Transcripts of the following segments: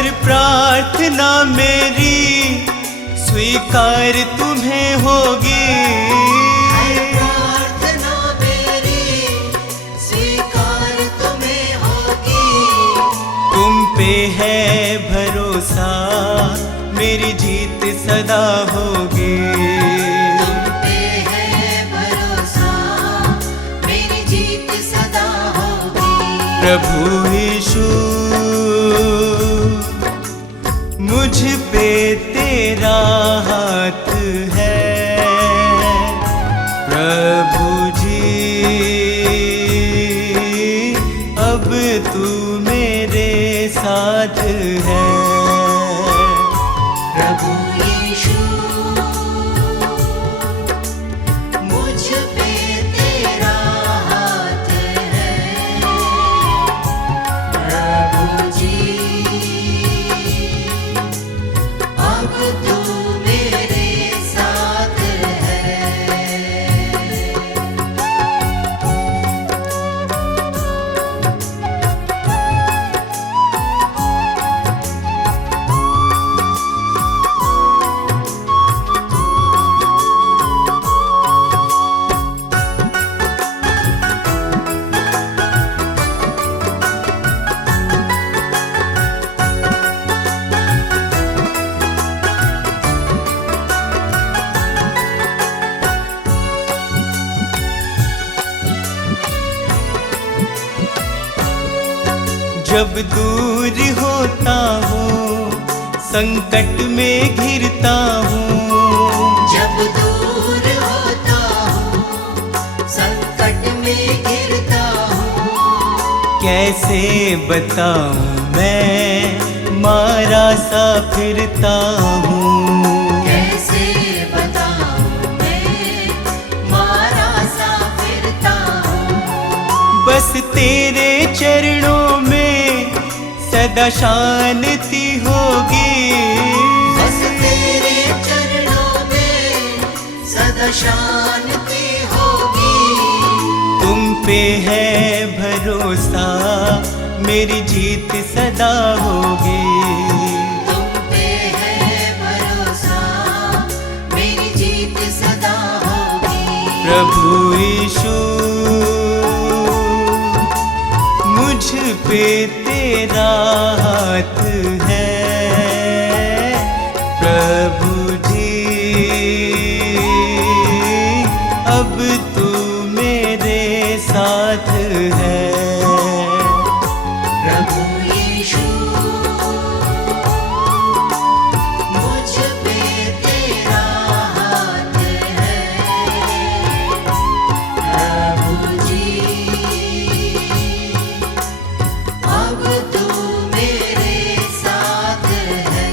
हर प्रार्थना मेरी स्वीकार तुम्हें होगी। हर प्रार्थना मेरी स्वीकार तुम्हें होगी। तुम पे है भरोसा मेरी जीत सदा होगी। तुम पे है भरोसा मेरी जीत सदा होगी। प्रभु यीशु मुझ पे तेरा हाथ है। प्रभु जी अब तू मेरे साथ है। प्रभु यीशु मुझ पे तेरा हाथ है। प्रभु जी अब तू मेरे साथ है। जब दूर होता हूँ संकट में घिरता हूँ। जब दूर होता हूँ संकट में घिरता हूँ। कैसे बताऊँ मैं मारा सा फिरता हूँ। कैसे बताऊँ मैं मारा सा फिरता हूँ। बस तेरे चरणों में सदा शांति होगी। बस तेरे चरणों में सदा शांति होगी। तुम पे है भरोसा मेरी जीत सदा होगी। तुम पे है भरोसा मेरी जीत सदा होगी। प्रभु यीशु मुझ पे तेरा हाथ है। प्रभु जी अब तू मेरे साथ है। प्रभु यीशु मुझ पे तेरा हाथ है। प्रभु जी अब तू मेरे साथ है।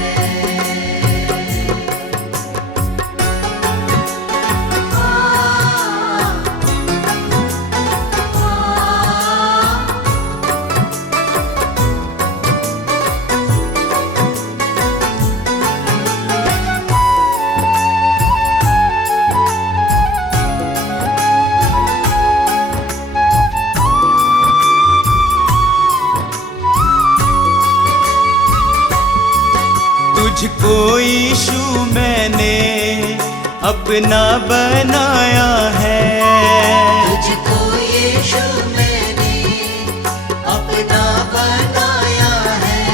तुझको यीशु मैंने अपना बनाया है। तुझको यीशु मैंने अपना बनाया है।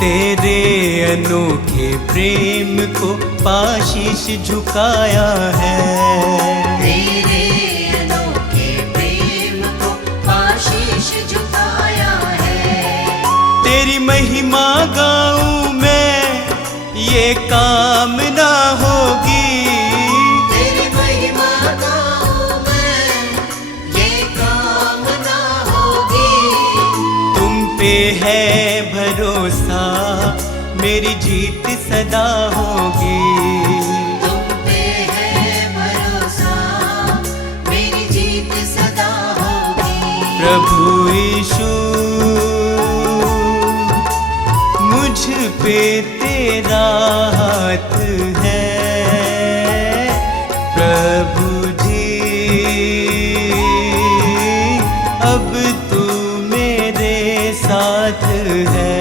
तेरे अनोखे प्रेम को पाशीश झुकाया है। तेरे अनोखे प्रेम को पाशीश झुकाया है। तेरी महिमा गाऊं मैं ये कामना होगी। तेरी महिमा गाऊं मैं ये कामना होगी। तुम पे है भरोसा मेरी जीत सदा होगी। तुम पे है भरोसा मेरी जीत सदा होगी। प्रभु यीशु मुझ पे तेरा हाथ है। प्रभु जी अब तू मेरे साथ है।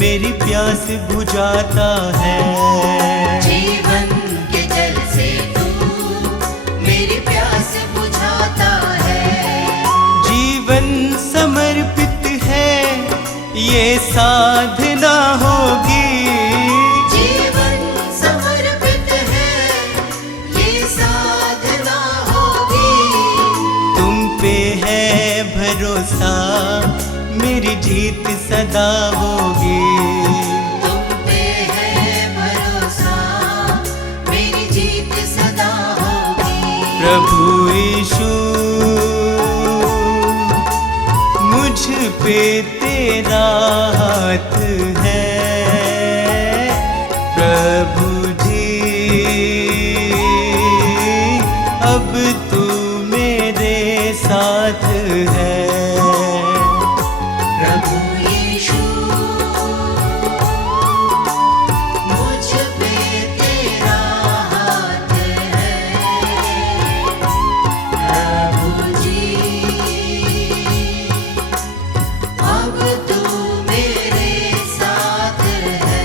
मेरी प्यास बुझाता है। जीवन के जल से तू मेरी प्यास बुझाता है। जीवन समर्पित है ये साधना होगी। जीवन समर्पित है ये साधना होगी। तुम पे है भरोसा मेरी जीत सदा होगी। तुम पे है भरोसा मेरी जीत सदा होगी। प्रभु यीशु मुझ पे तेरा हाथ है। प्रभु जी अब तू मेरे साथ है। प्रभु यीशु मुझ पे तेरा हाथ है। प्रभु जी अब तू मेरे साथ है।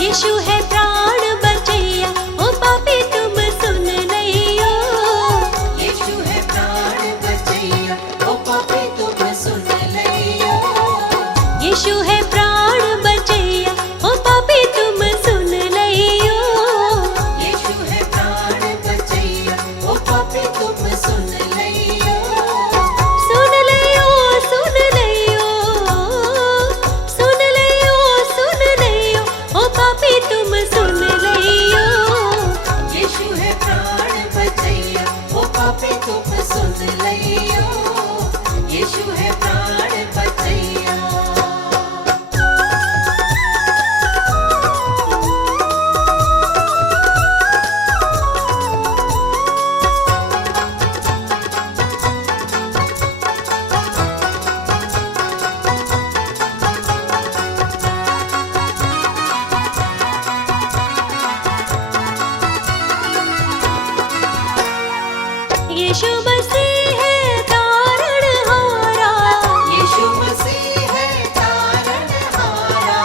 यीशु है प्राण बचैया, ओ पापी तुम सुन लइयो। यीशु है प्राण बचैया, ओ पापी तुम सुन लइयो। यीशु है प्राण बचैया, ओ पापी तुम सुन लइयो। यीशु है प्राण बचैया, ओ पापी तुम सुन लइयो। सुन लइयो, सुन लइयो, सुन लइयो, सुन लइयो, ओ पापी तुम सुन लइयो। यीशु है प्राण बचैया, ओ पापी तुम सुन लइयो। यीशु है प्राण बचैया। यीशु मसीह है तारणहारा, यीशु मसीह है तारणहारा।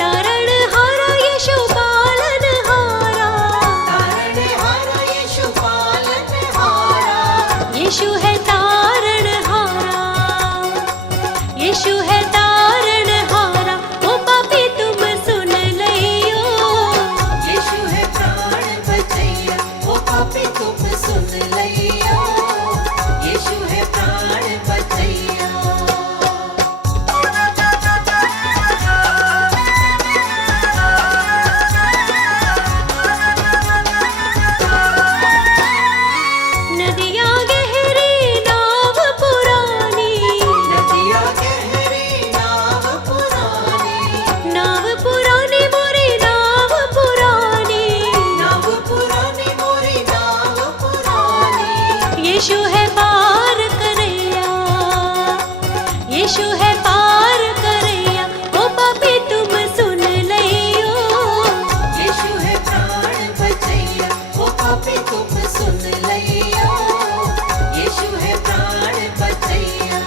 तारणहारा यीशु पालनहारा। तारणहारा यीशु पालनहारा। यीशु है तारणहारा, यीशु है तारणहारा, ओ पापी तुम सुन लइयो। यीशु है प्राण बचैया, ओ पापी तुम सुन लइयो। यीशु है प्राण बचैया। नदियाँ गहरी नाव पुरानी, नदियाँ गहरी नाव पुरानी। नाव पुरानी मोरी नाव पुरानी। नाव पुरानी मोरी नाव पुरानी। यीशु है पार करैया, यीशु है पार करैया, ओ पापी तुम सुन लइयो। यीशु है प्राण बचैया, ओ पापी तुम सुन लइयो। यीशु है प्राण बचैया।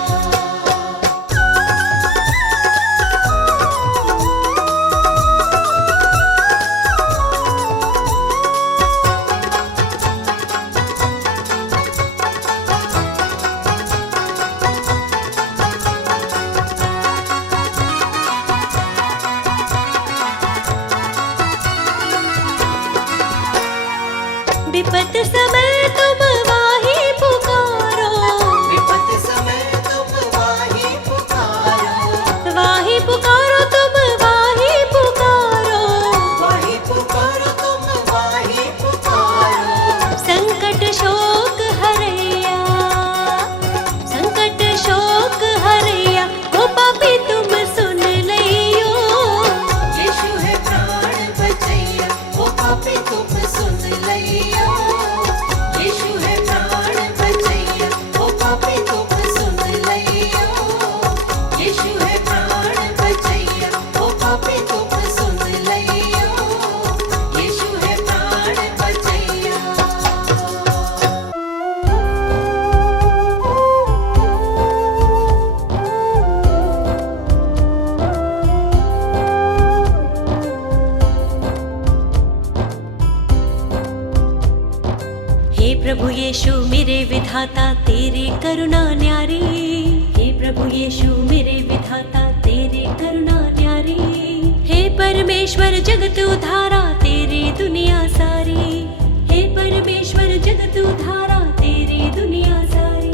पापी तुम सुन लियो। यीशु है प्राण बचैया, ओ पापी तुम सुन लियो। यीशु है प्राण बचैया, ओ पापी तुम सुन लियो। यीशु है प्राण बचैया, ओ पापी तुम सुन लियो। यीशु है प्राण बचैया। हे प्रभु यीशु मेरे विधाता तेरी करुणा न्यारी। हे प्रभु यीशु मेरे विधाता तेरी करुणा न्यारी। हे परमेश्वर जगत उद्धारा तेरी दुनिया सारी। हे परमेश्वर जगत उद्धारा तेरी दुनिया सारी।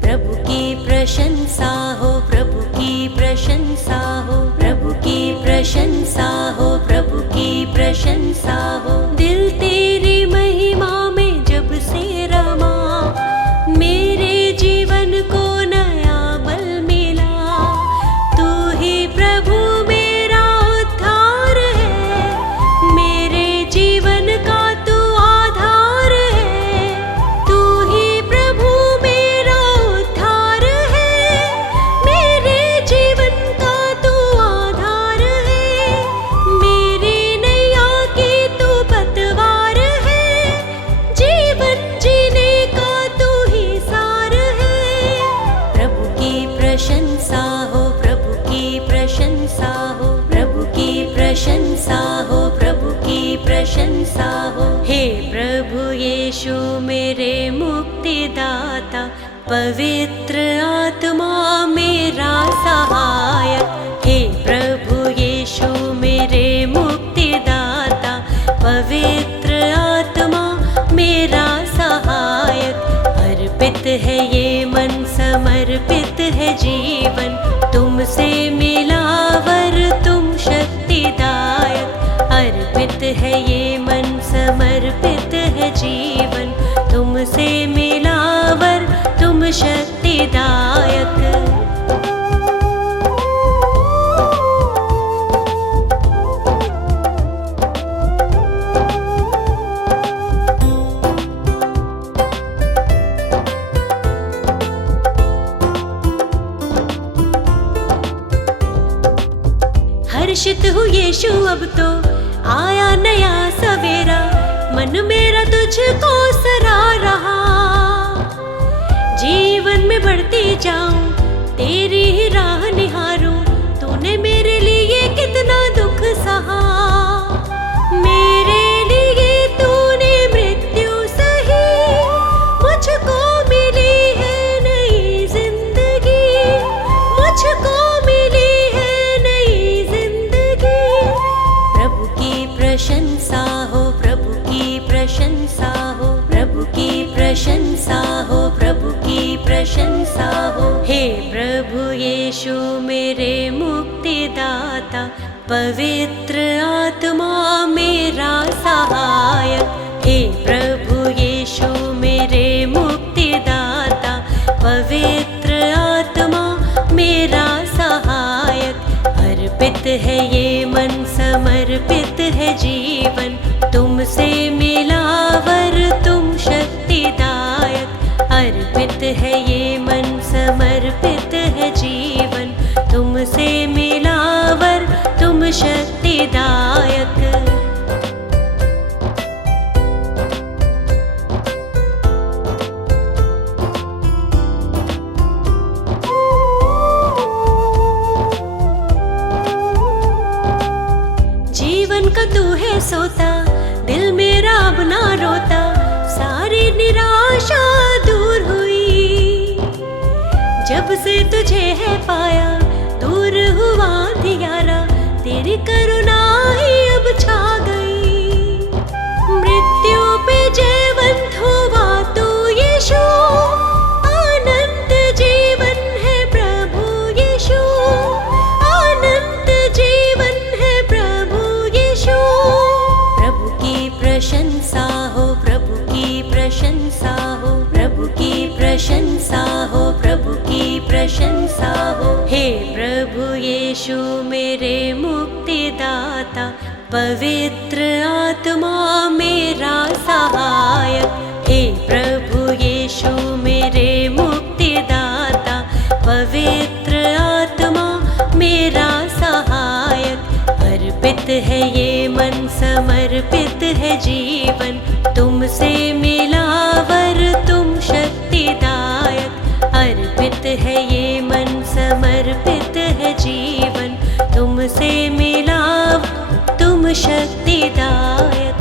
प्रभु की प्रशंसा हो, प्रभु की प्रशंसा हो, प्रभु की प्रशंसा हो, प्रभु की प्रशंसा हो। दिल तेरी महिमा में जब से रमा, मेरे जीवन को नया बल मिला। तू ही प्रभु मेरा उद्धार है, मेरे जीवन का तू आधार है। तू ही प्रभु मेरा उद्धार है, मेरे जीवन का तू आधार है। मेरी नैया की तू पतवार है, जीवन जीने का तू ही सार है। प्रभु की प्रशंसा हो, प्रभु की प्रशंसा हो, प्रभु की प्रशंसा हो, प्रभु की प्रशंसा हो। हे प्रभु यीशु मेरे मुक्तिदाता, पवित्र आत्मा मेरा सहायक। हे प्रभु यीशु मेरे मुक्तिदाता, पवित्र आत्मा मेरा सहायक। अर्पित है ये मन, समर्पित है जीवन, तुमसे मिला वर तुम शक्तिदायक। अर्पित है ये मन, समर्पित है जीवन, तुमसे मिला वर तुम शक्तिदायक। हर्षित हूँ यीशु अब तो आया नया सवेरा, मन मेरा तुझको सरा रहा। जीवन में बढ़ती जाऊं, तेरी ही राह निहारूं। तूने मेरे लिए कितना दुख सहा, मेरे लिए तूने मृत्यु सही। मुझको मिली है नई जिंदगी, मुझको मिली है नई जिंदगी। प्रभु की प्रशंसा हो, प्रभु की प्रशंसा हो, प्रभु की प्रशंसा हो, प्रभु की प्रशंसा हो। हे प्रभु यीशु मेरे मुक्तिदाता, पवित्र आत्मा मेरा सहायक। हे प्रभु यीशु मेरे मुक्तिदाता, पवित्र आत्मा मेरा सहायक। अर्पित है ये मन, समर्पित है जीवन, तुमसे मिला वर तुम शक्तिदायक। अर्पित है ये मन, समर्पित है जीवन, तुमसे मिला वर तुम शक्तिदायक। जीवन का तू है सोता, दिल मेरा अब ना रोता। सारी निराशा दूर हुई, जब से तुझे है पाया। दूर हुआ अंधियारा, तेरी करुणा ही अब छा गई। मृत्यु पे जयवंत हुआ तू यीशु, अनंत जीवन है प्रभु यीशु। अनंत जीवन है प्रभु यीशु। प्रभु की प्रशंसा हो, प्रभु की प्रशंसा हो, प्रभु की प्रशंसा हो, प्रभु की प्रशंसा हो। हे प्रभु यीशु मेरे मुक्तिदाता, पवित्र आत्मा मेरा सहायक। हे प्रभु यीशु मेरे मुक्तिदाता, पवित्र आत्मा मेरा सहायक। अर्पित है ये मन, समर्पित है जीवन, तुमसे मिला वर तुम शक्तिदायक। अर्पित है ये मन, समर्पित है जीवन, तुमसे मिला तुम शक्तिदायक।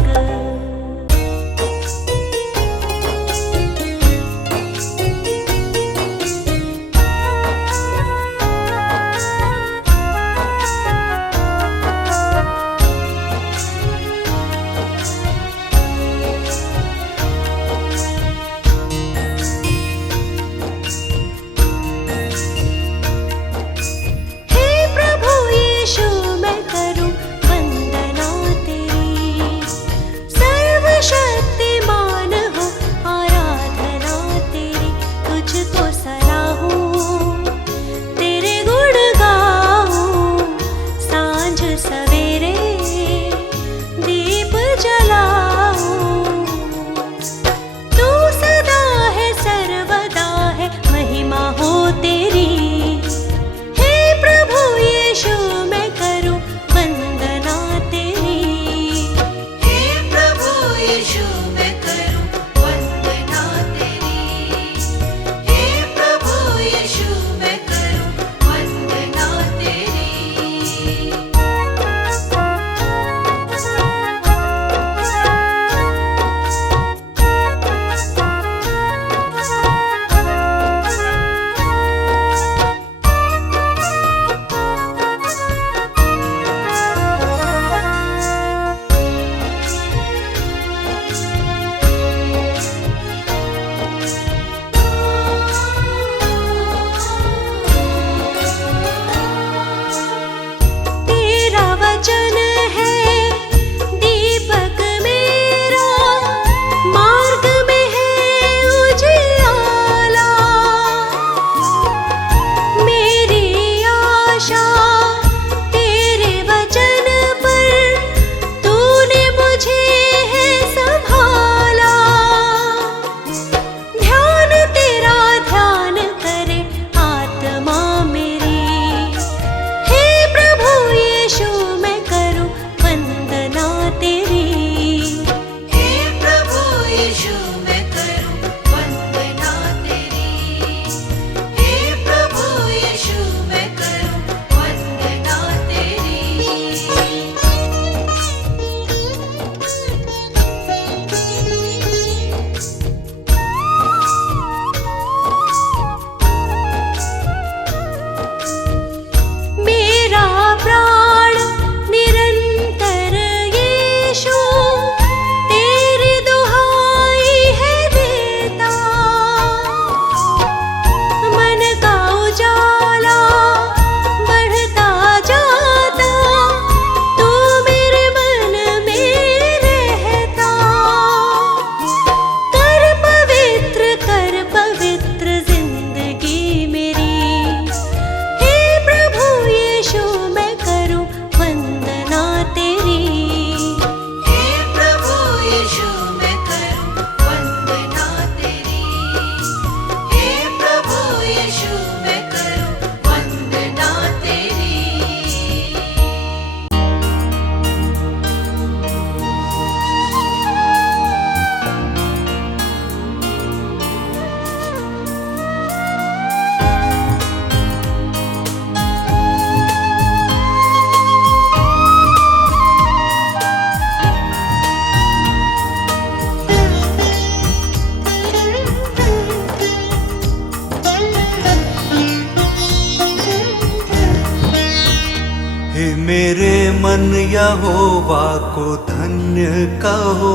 मेरे मन यहोवा को धन्य कहो।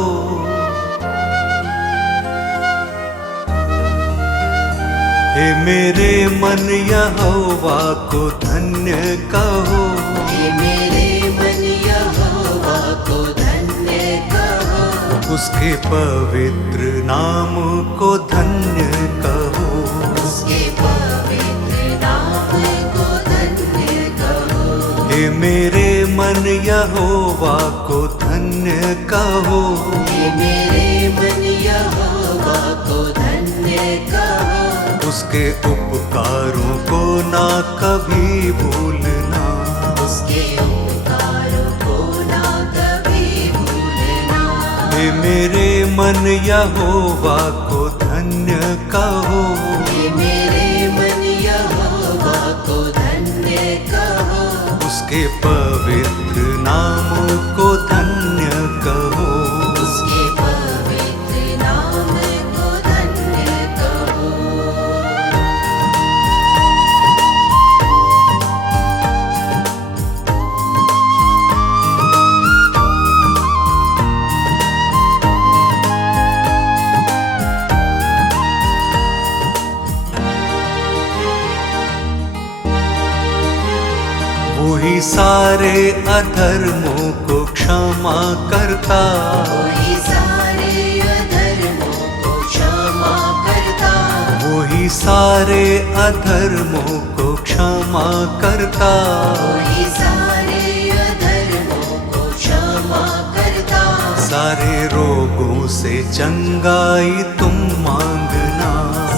हे मेरे मन यहोवा को धन्य कहो। हे मेरे मन यहोवा को धन्य कहो। उसके पवित्र नाम को धन्य कहो। उसके पवित्र मेरे मन यहोवा को धन्य कहो, हे मेरे मन यहोवा को धन्य कहो। उसके उपकारों को ना कभी भूलना, उसके उपकारों को ना कभी भूलना। हे मेरे मन यहोवा को धन्य कहो, हे मेरे मन यहोवा को धन्य कहो। उसके पवित्र नाम को धन्य कहो, उसके पवित्र नाम को धन्य कहो। वही सारे अधर्मों को क्षमा करता, वही सारे अधर्मों को क्षमा करता। वही सारे अधर्मों को क्षमा करता, वही सारे अधर्मों को क्षमा करता। सारे रोगों से चंगाई तुम मांगना,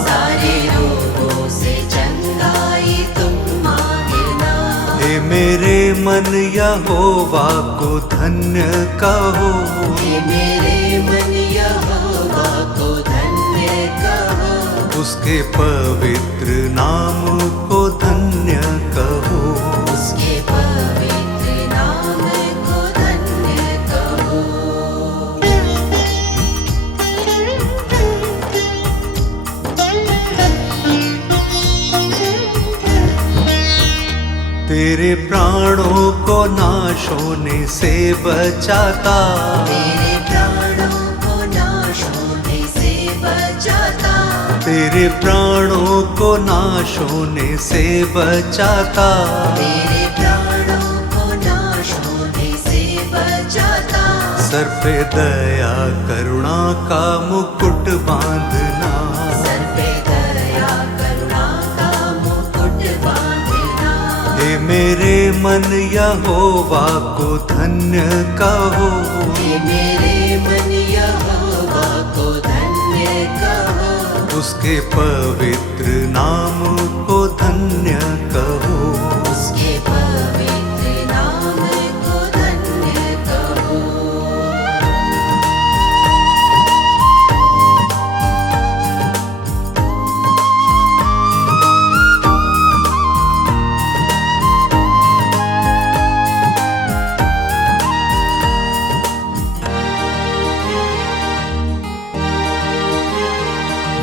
सारे रोगों से चंगाई तुम मांगना। हे मेरे मन यहोवा को धन्य कहो, हे मेरे मन यहोवा को धन्य कहो। उसके पवित्र नाम को धन्य कहो, उसके पवित्र नाम को धन्य कहो। तेरे प्राणों को नाश होने से बचाता, तेरे प्राणों को नाश होने से बचाता। तेरे प्राणों को नाश होने से बचाता, तेरे प्राणों को नाश होने से बचाता। सर पे दया करुणा का मुकुट बांधना, सर पे दया करुणा का मुकुट बांधना। हे मेरे मन यहोवा को धन्य कहो, हे मेरे मन यहोवा को धन्य कहो। उसके पवित्र नाम को धन्य कहो, उसके पवित्र नाम को धन्य कहो।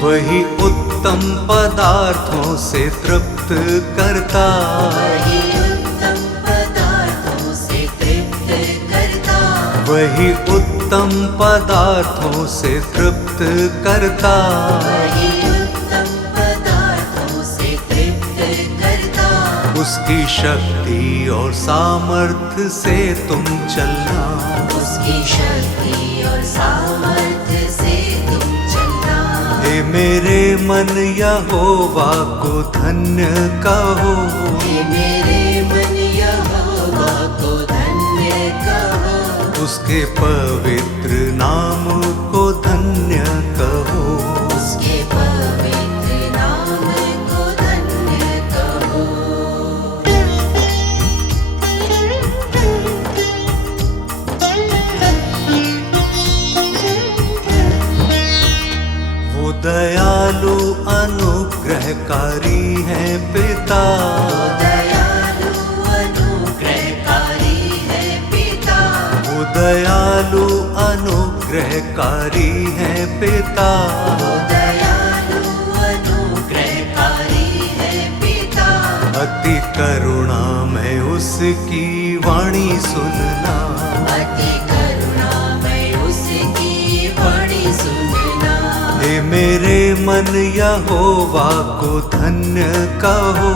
वही उत्तम पदार्थों से तृप्त करता, वही उत्तम पदार्थों से तृप्त करता। वही उत्तम पदार्थों से तृप्त करता, वही उत्तम पदार्थों से तृप्त करता। उसकी शक्ति और सामर्थ्य से तुम चलना, उसकी शक्ति और सामर्थ्य से तुम चलना। हे मेरे मन यहोवा को धन्य कहो, हे मेरे मन यहोवा को धन्य कहो। उसके पवित्र नाम को धन्य कहो, उसके पवित्र नाम को धन्य कहो। वो दयालु अनुग्रहकारी है पिता, दयालु अनुग्रहकारी है पिता। वो दयालु अनुग्रहकारी है पिता, दयालु अनुग्रहकारी है पिता। अति करुणा में उसकी वाणी सुनना, अति करुणा में उसकी वाणी सुनना। हे मेरे मन यहोवा को धन्य कहो,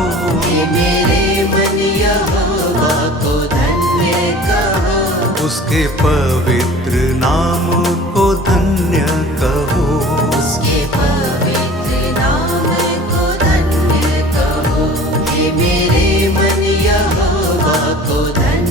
हे मेरे मन यहोवा को धन्य कहो। उसके पवित्र नाम को धन्य कहो, उसके पवित्र नाम को धन्य कहो। हे मेरे मन यहोवा को धन्य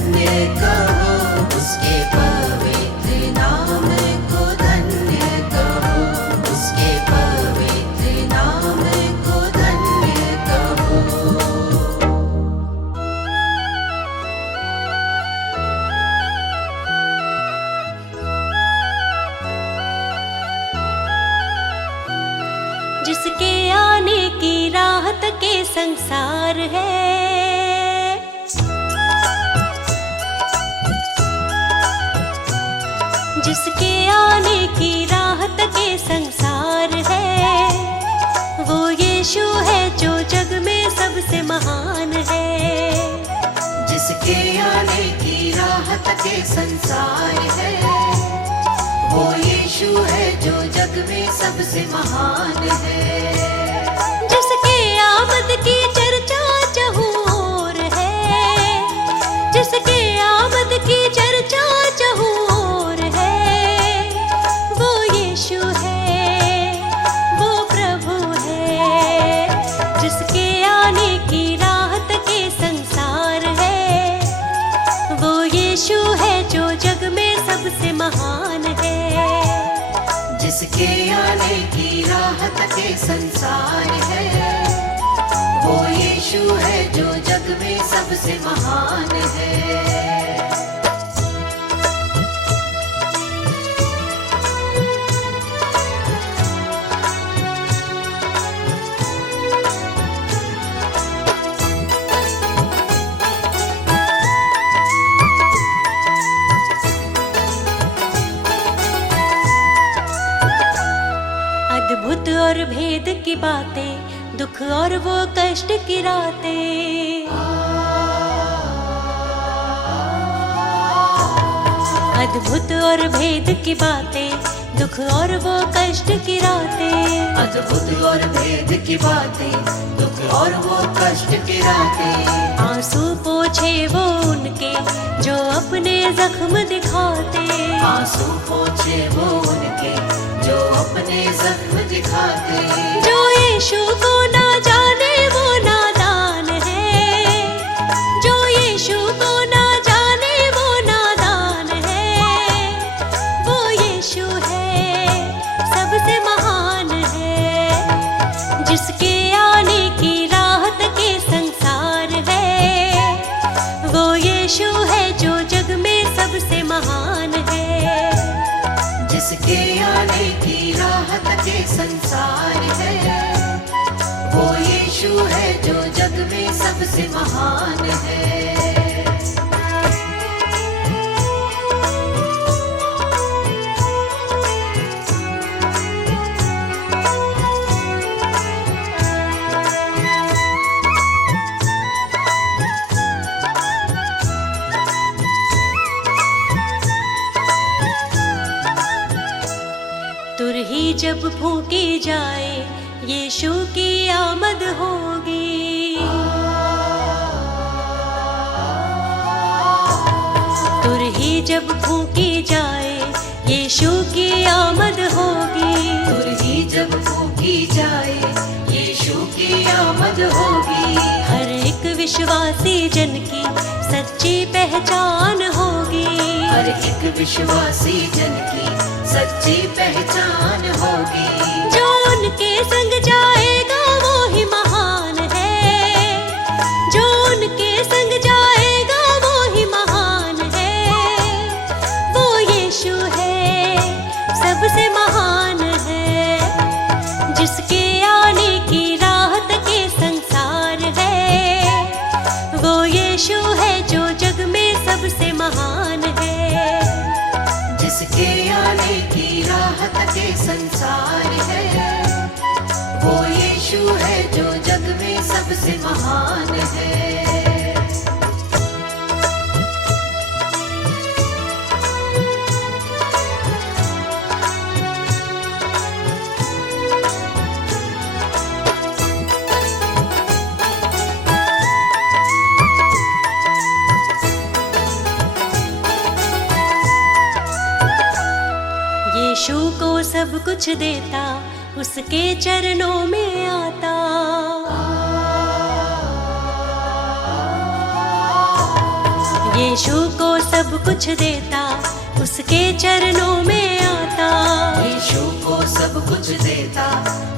संसार है। जिसके आने की राह तक ये संसार है, वो यीशु है जो जग में सबसे महान है। जिसके आने की राह तक ये संसार है, वो यीशु है जो जग में सबसे महान है। जिसके आमद की चर्चा चहुँ ओर है, जिसके आमद की चर्चा चहुँ ओर है, वो यीशु है, वो प्रभु है। जिसके आने की राह तक ये संसार है, वो यीशु है जो जग में सबसे महान है। जिसके आने की राह तक ये संसार है, वो यीशु है जो जग में सबसे महान है। अद्भुत और भेद की बातें, दुख और वो कष्ट की रातें। अद्भुत और भेद की बातें, दुख और वो कष्ट की रातें। अद्भुत और भेद की बातें, दुख और वो कष्ट की रातें। आंसू पोछे वो उनके जो अपने जख्म दिखाते। आंसू पोछे वो उनके जो अपने जख्म दिखाते। जो यीशु को ना जाने वो नादान है, जो यीशु को ना जाने वो नादान है। वो यीशु है, सबसे महान है। जिसके आने की राह तक ये संसार है, वो यीशु है जो जग में सबसे महान है। जिसके आने की राह तक ये संसार है, वो यीशु है जो जग में सबसे महान है। तुरही जब फूकी जाए, यीशु की आमद होगी। तुरही जब फूकी जाए, यीशु की आमद होगी। तुरही जब फूकी जाए, यीशु की आमद होगी। हर एक विश्वासी जन की सच्ची पहचान होगी। हर एक विश्वासी जन की सच्ची पहचान होगी। जो उनके संग जाएगा वो ही महान है, जो उनके संग जाएगा वो ही महान है। वो यीशु है, सबसे महान है। जिसके आने की राह तक ये संसार है, वो यीशु है जो जग में सबसे महान है। जिसके आने की राह तक ये संसार है, वो यीशु है जो जग में सबसे महान है। यीशु को सब कुछ देता, उसके चरणों में आता। यीशु को सब कुछ देता, उसके चरणों में आता। यीशु को सब कुछ देता,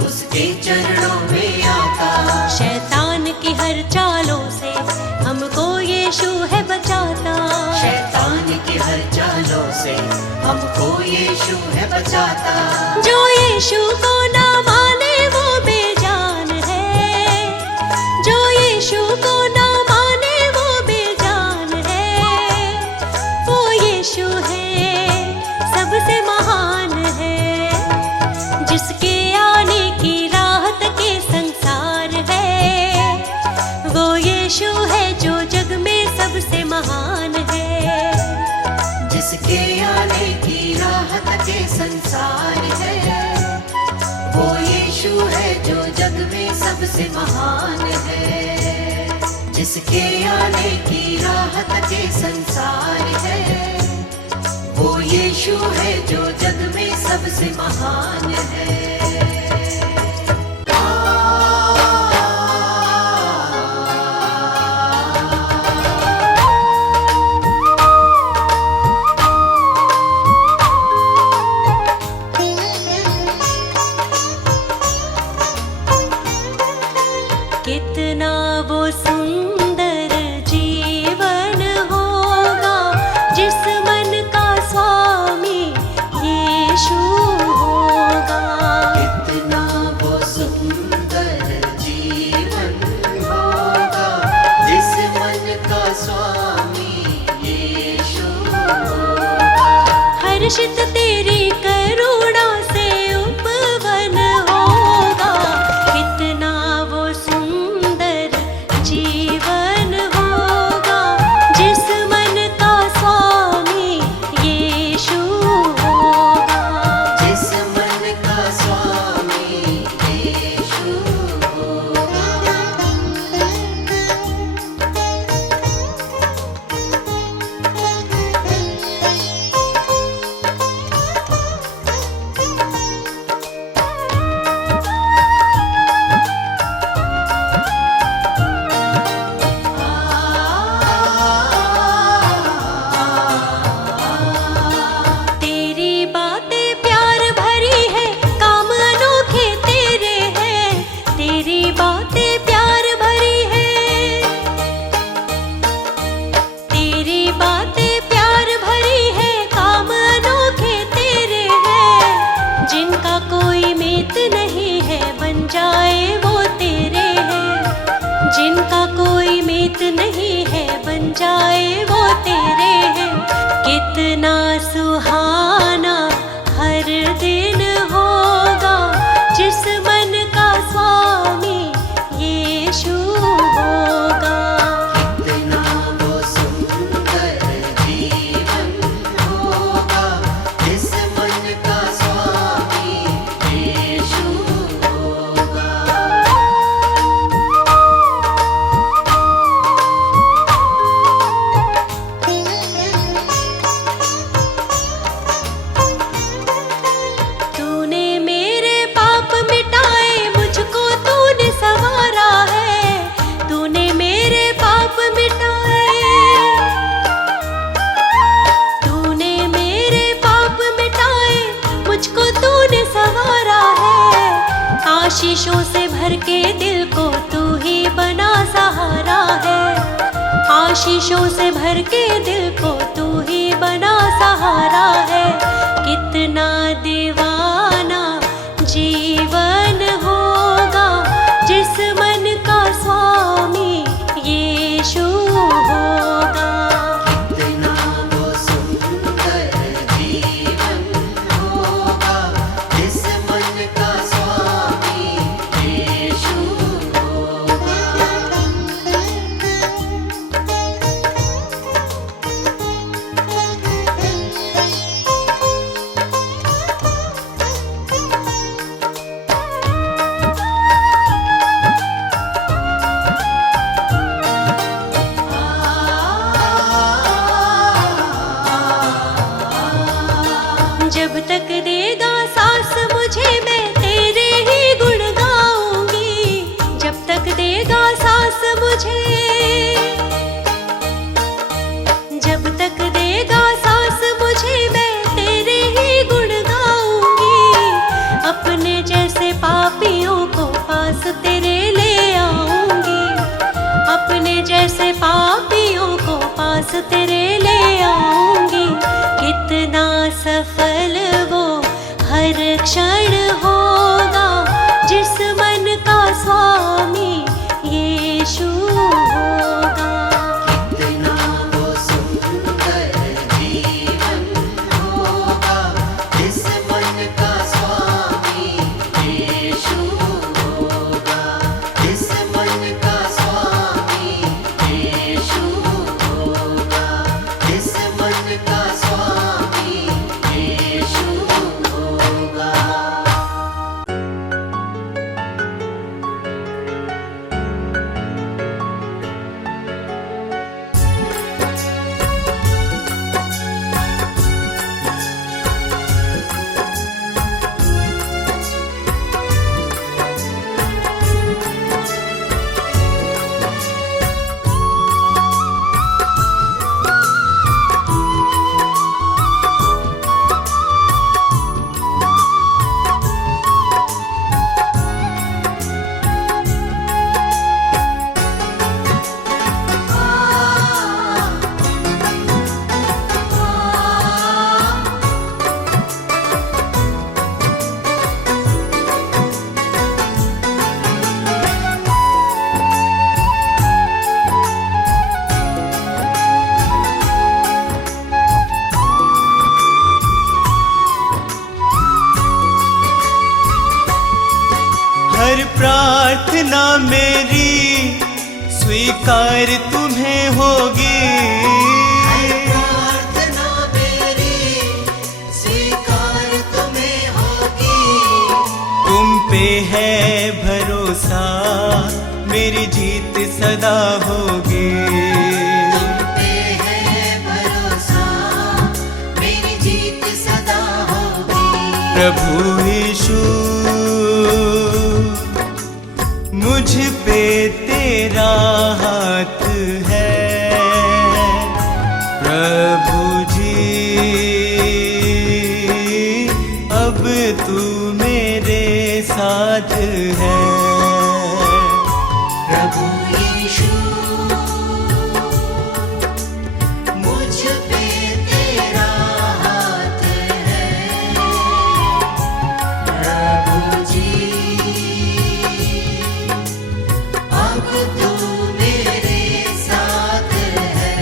उसके चरणों में आता। शैतान की हर चालों से हमको यीशु है बचाता। शैतान की हर चालों से हमको यीशु है बचाता। जो यीशु को ना माने वो बेजान है, जो महान है। जिसके आने की राह तके संसार है, वो यीशु है जो जग में सबसे महान है। जिसके आने की राह तके संसार है, वो यीशु है जो जग में सबसे महान है। कितना वो सुंदर जीवन होगा जिस मन का स्वामी यीशु होगा। कितना वो सुंदर जीवन होगा जिस मन का स्वामी यीशु होगा। हर्षित तेरी करुणा से उपवन होगा। कितना वो सुंदर जीवन होगा जिस मन का स्वामी यीशु होगा। जिस मन का स्वामी यीशु होगा। तेरी बातें प्यार भरी है, काम अनोखे तेरे हैं। तेरी बातें प्यार भरी है, तेरी बातें प्यार भरी है, काम अनोखे तेरे हैं। जिनका कोई मीत नहीं है बन जाए वो तेरे हैं। जिनका कोई मीत नहीं है बन जाए वो तेरे हैं। कितना सुहाना हर दिन होगा जिस मन का स्वामी यीशु होगा। कितना वो सुंदर जीवन होगा जिस मन का स्वामी यीशु होगा। तूने मेरे पाप मिटाए, मुझको तूने संवारा है। तूने मेरे पाप मिटाए, तूने मेरे पाप मिटाए, मुझको तूने संवारा है। आशीषों से भर के दिल को तू ही बना सहारा है। आशीषों से भर के दिल को तू ही बना सहारा है। कितना दीवाना जीवन होगा जिस मन का स्वामी यीशु होगा। कितना वो सुंदर जीवन होगा जिस मन का स्वामी यीशु होगा। जब तक देगा सांस मुझे मैं तेरे ही गुण गाऊंगी। जब तक देगा सांस मुझे, जब तक देगा सांस मुझे मैं तेरे ही गुण गाऊंगी। अपने जैसे पापियों को पास तेरे ले आऊंगी। अपने जैसे पापियों को पास तेरे ले आऊंगी। कितना सफल वो हर क्षण होगा जिस मन का स्वामी यीशु होगा। कितना वो सुंदर जीवन होगा जिस मन का स्वामी यीशु होगा। जिस मन का स्वामी यीशु होगा। प्रार्थना मेरी स्वीकार तुम्हें होगी। प्रार्थना मेरी स्वीकार तुम्हें होगी। तुम पे है भरोसा मेरी जीत सदा होगी। तुम पे है भरोसा मेरी जीत सदा होगी। प्रभु यीशु मुझ पे तेरा हाथ है। प्रभु जी अब तू मेरे साथ है। प्रभु यीशु मुझ पे तेरा हाथ है। प्रभु जी अब तू मेरे साथ है।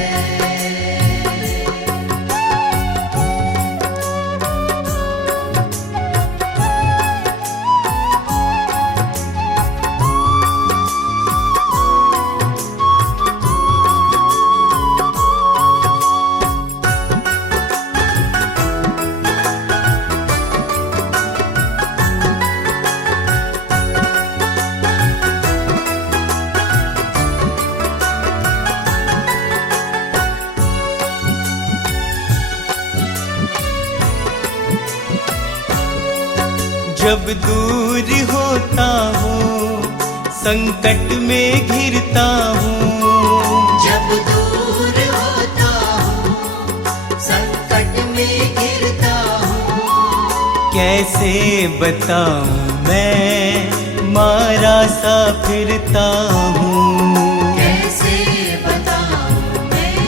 जब दूर होता हूँ संकट में घिरता हूँ। जब दूर होता हूँ संकट में घिरता हूँ। कैसे बताऊँ मैं मारा सा फिरता हूँ। कैसे बताऊँ मैं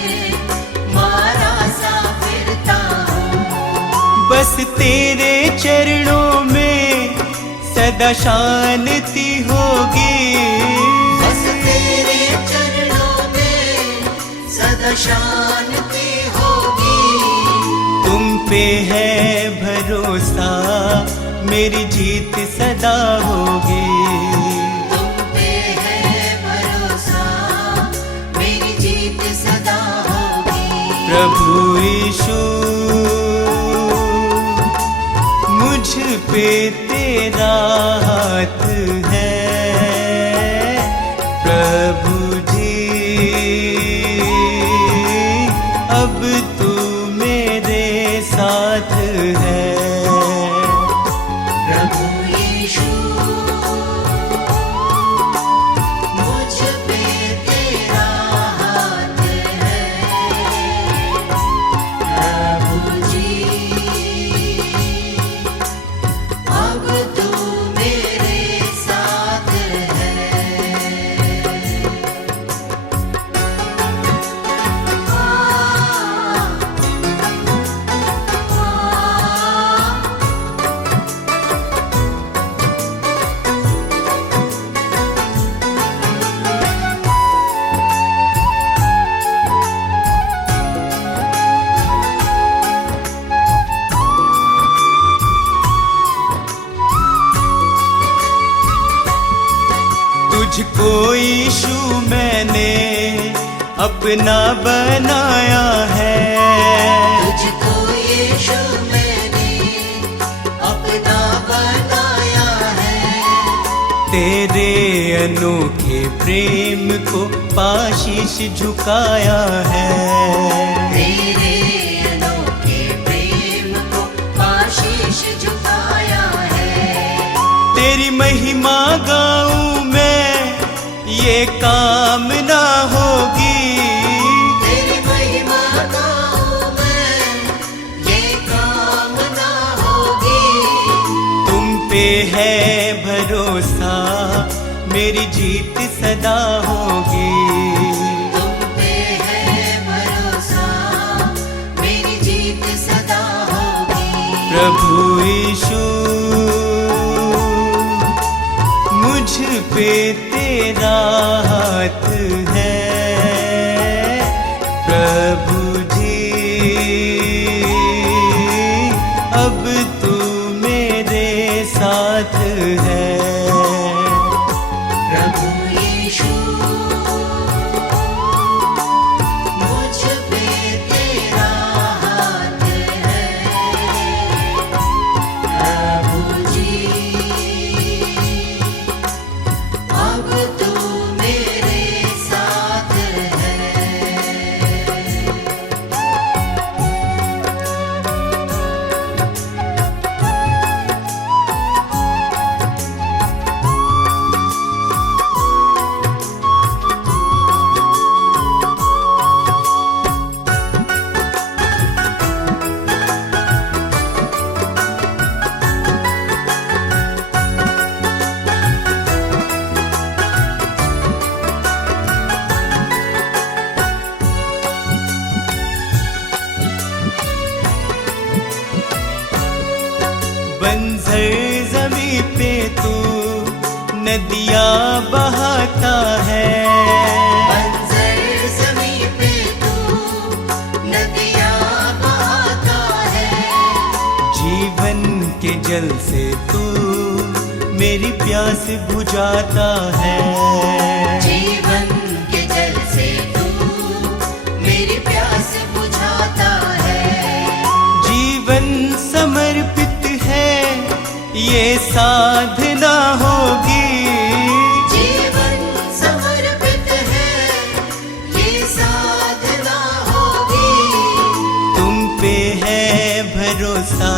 मारा सा फिरता हूँ। बस तेरे चरणों में सदा शांति होगी। बस तेरे चरणों में सदा शांति होगी। तुम पे है भरोसा मेरी जीत सदा होगी। तुम पे है भरोसा मेरी जीत सदा होगी। प्रभु यीशु मुझ पे तेरा हाथ है। प्रभु जी अब तू मेरे साथ है। प्रभु यीशु मुझ पे तेरा हाथ है। प्रभु जी अब तू मेरे साथ है। तुझको यीशु मैंने अपना बनाया है। तुझको यीशु मैंने अपना बनाया है। तेरे अनोखे प्रेम को पाशीश झुकाया है। तेरे अनोखे प्रेम को आशीष झुकाया है। तेरी महिमा गाऊं मैं ये कामना होगी। तेरी महिमा गाऊं मैं ये कामना होगी। तुम पे है भरोसा मेरी जीत सदा होगी। तुम पे है भरोसा मेरी जीत सदा होगी। प्रभु यीशु मुझ पे तेरा हाथ है। प्रभु जी अब तू मेरे साथ है। प्रभु बंजर जमी पे तू नदियाँ बहाता है। बंजर ज़मीं पे तू नदियाँ बहाता है। जीवन के जल से तू मेरी प्यास बुझाता है। जीवन के जल से तू मेरी प्यास बुझाता है। जीवन समर्पित है ये साधना होगी। जीवन समर्पित है ये साधना होगी। तुम पे है भरोसा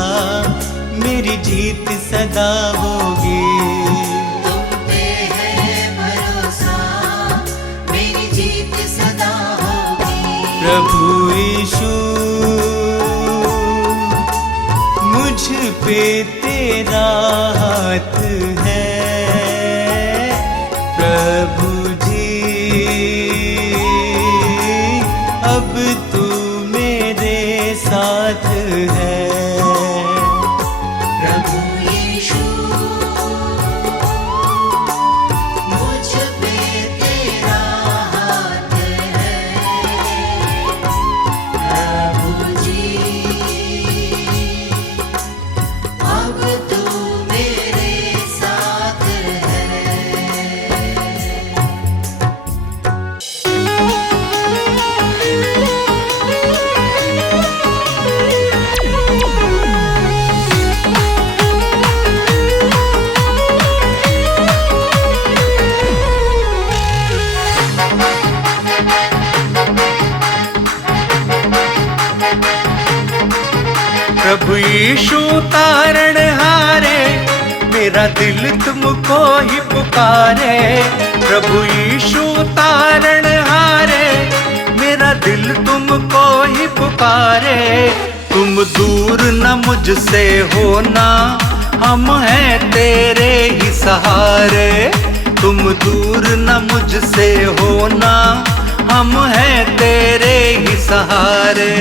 मेरी जीत सदा होगी। तुम पे है भरोसा मेरी जीत सदा होगी। प्रभु यीशु मुझ पे तेरा हाथ है। प्रभु जी अब तू मेरे साथ है। प्रभु यीशु मुझ पे तेरा हाथ है। प्रभु जी अब तू मेरे साथ है। प्रभु यीशु तारण हारे, मेरा दिल तुमको ही पुकारे। प्रभु यीशु तारण हारे, मेरा दिल तुमको ही पुकारे। तुम दूर न मुझसे होना, हम हैं तेरे ही सहारे। तुम दूर न मुझसे होना, हम हैं तेरे ही सहारे।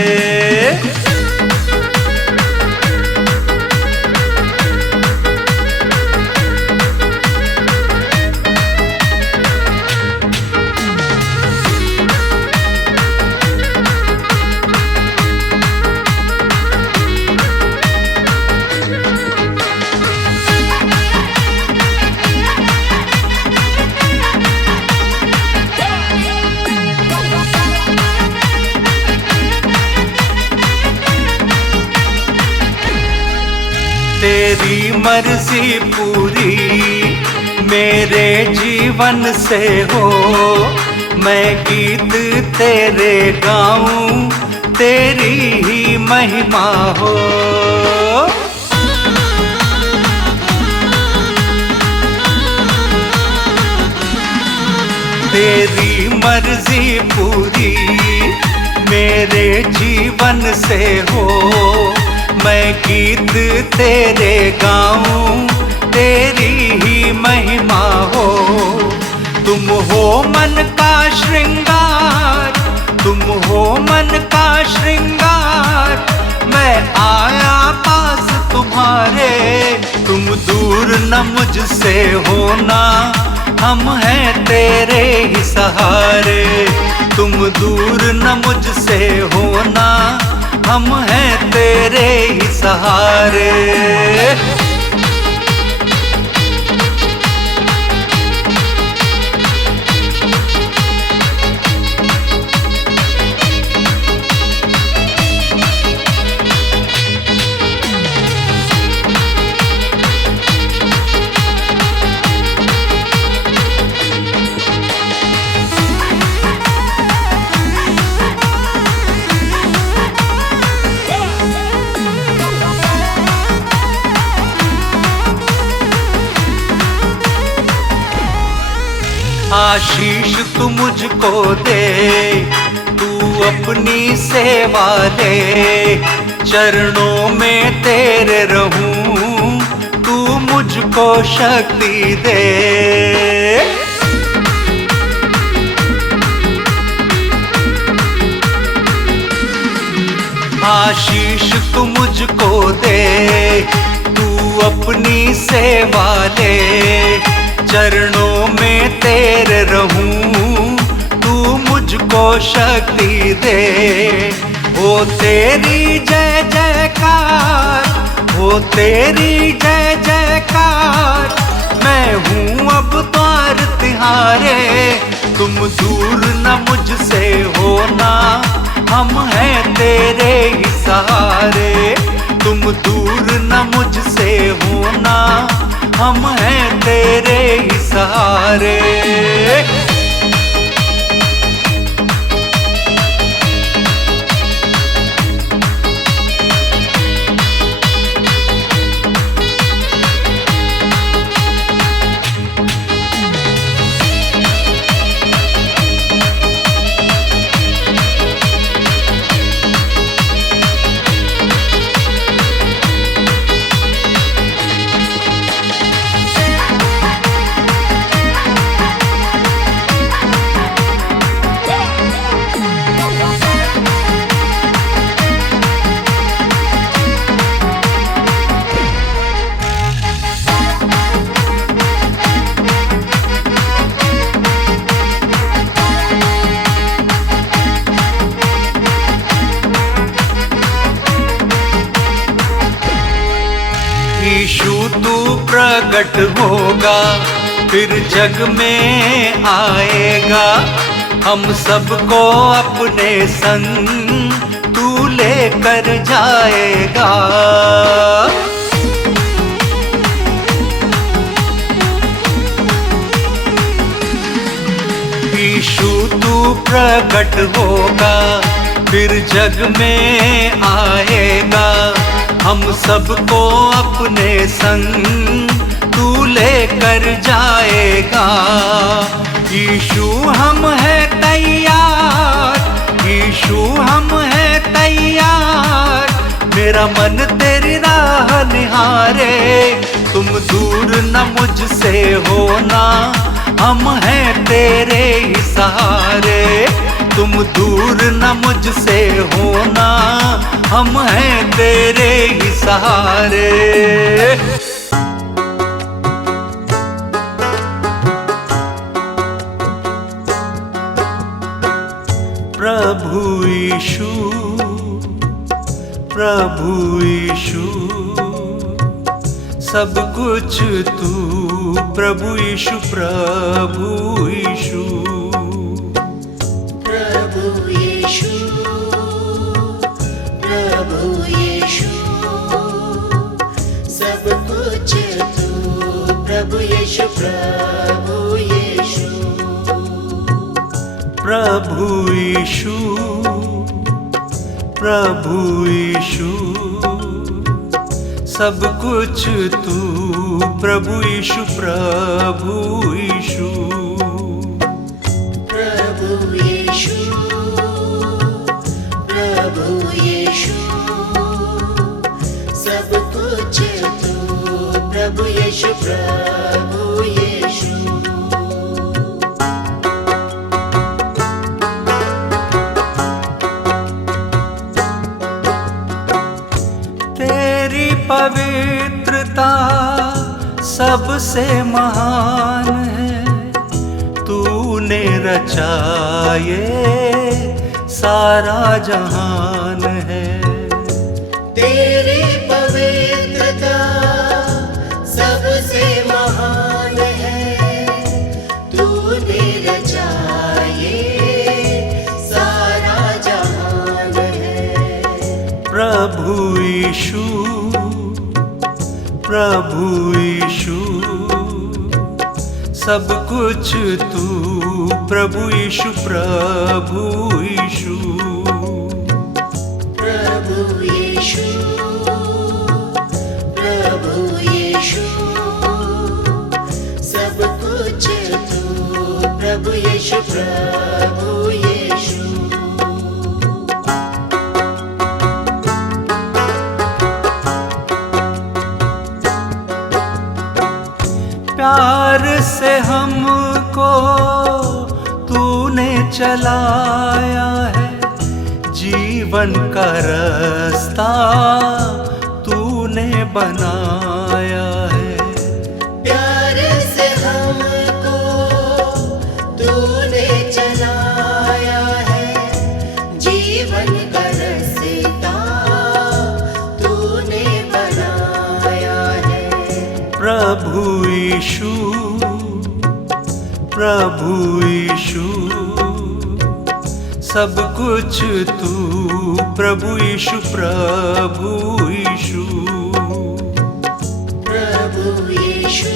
तेरी मर्जी पूरी मेरे जीवन से हो। मैं गीत तेरे गाऊं, तेरी ही महिमा हो। तेरी मर्जी पूरी मेरे जीवन से हो। मैं गीत तेरे गाऊं, तेरी ही महिमा हो। तुम हो मन का श्रृंगार, तुम हो मन का श्रृंगार। मैं आया पास तुम्हारे, तुम दूर न मुझसे होना, हम हैं तेरे ही सहारे। तुम दूर न मुझसे होना, हम हैं तेरे ही सहारे। आशीष तू मुझको दे, तू अपनी सेवा ले। चरणों में तेरे रहूं, तू मुझको शक्ति दे। आशीष तू मुझको दे, तू अपनी सेवा ले, चरणों में तेरे रहूं, तू मुझको शक्ति दे। हो तेरी जय जयकार, हो तेरी जय जयकार, मैं हूँ अब द्वार तिहारे। तुम दूर न मुझसे होना, हम हैं तेरे ही सहारे। तुम दूर न मुझसे होना, हम हैं तेरे ही सहारे। यीशु तू प्रकट होगा, फिर जग में आएगा। हम सबको अपने संग तू लेकर जाएगा। यीशु तू प्रकट होगा, फिर जग में आएगा। हम सबको अपने संग तू लेकर जाएगा। यीशु हम है तैयार, यीशु हम है तैयार, मेरा मन तेरी राह निहारे। तुम दूर न मुझसे होना, हम हैं तेरे ही सहारे। तुम दूर न मुझसे होना, हम हैं तेरे ही सहारे। प्रभु यीशु, प्रभु यीशु, सब कुछ तू। प्रभु यीशु, प्रभु यीशु, प्रभु यीशु, प्रभु यीशु, सब कुछ तू। प्रभु यीशु, प्रभु यीशु, प्रभु यीशु, प्रभु यीशु, सब कुछ तू। प्रभु यीशु, प्रभु यीशु, प्रभु यीशु, प्रभु यीशु, सब कुछ तू। प्रभु यीशु, प्रभु यीशु, तेरी पवित्रता सबसे महान है। तूने रचा ये सारा जहान है। तेरी पवित्रता सबसे महान है। तूने रचा ये सारा जहान है। प्रभु यीशु, प्रभु यीशु, सब कुछ तू। प्रभु यीशु, प्रभु यीशु, प्रभु यीशु, प्रभु यीशु, सब कुछ तू। प्रभु यीशु, प्रभु यीशु, प्यार से हमको तूने चलाया है। जीवन का रास्ता तूने बनाया यीशु प्रभु यीशु सब कुछ तू प्रभु यीशु प्रभु यीशु प्रभु यीशु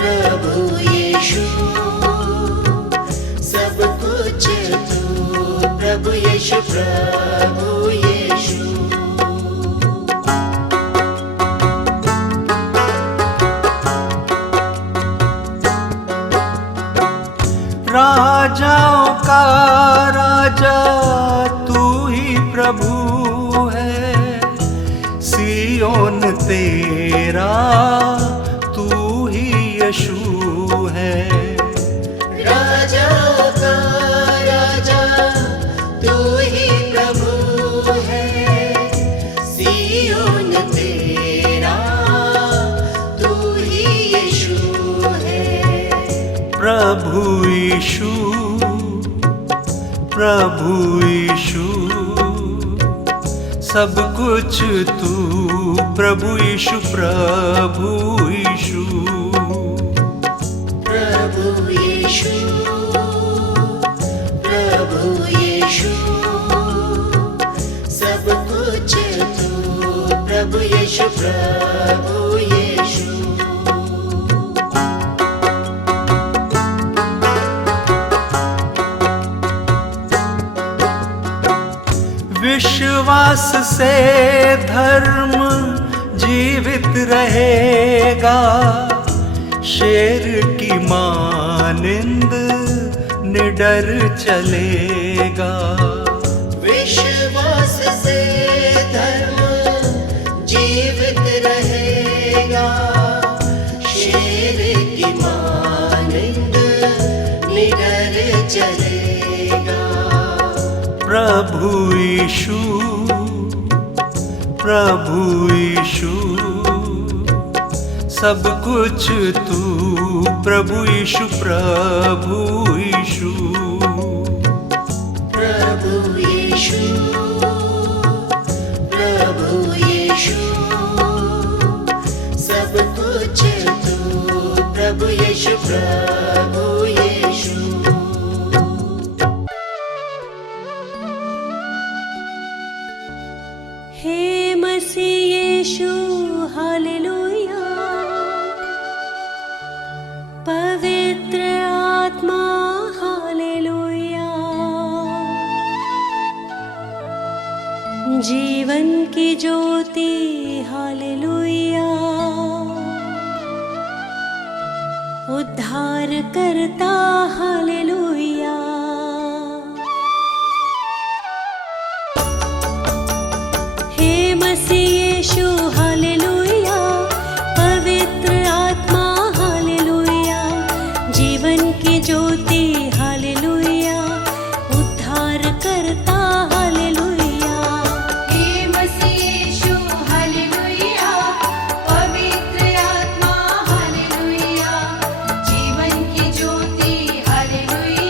प्रभु यीशु सब कुछ तू प्रभु यीशु प्रभु यीशु राजाओं का राजा तू ही प्रभु है, सियोन तेरा तू ही यीशु है। राजाओं का राजा तू ही प्रभु है, सियोन तेरा तू ही यीशु है। प्रभु यीशु प्रभु यीशु सब कुछ तू प्रभु यीशु प्रभु यीशु प्रभु यीशु प्रभु यीशु सब कुछ तू प्रभु यीशु प्रभु यीशु विश्वास से धर्म जीवित रहेगा, शेर की मानिंद निडर चलेगा। विश्वास से धर्म जीवित रहेगा, शेर की मानिंद निडर चलेगा। प्रभु यीशु प्रभु यीशु सब कुछ तू प्रभु यीशु प्रभु यीशु प्रभु यीशु प्रभु यीशु सब कुछ तू प्रभु यीशु प्रभु यीशु हे मसीह यीशु हालेलुया, पवित्र आत्मा हालेलुया, जीवन की ज्योति हालेलुया, उद्धार करता हालेलुया। हे मसीह यीशु हालेलुया, पवित्र आत्मा हालेलुया, जीवन की ज्योति हालेलुया, उद्धार करता हालेलुया। हे मसीह यीशु हालेलुया, पवित्र आत्मा हालेलुया, जीवन की ज्योति हालेलुया,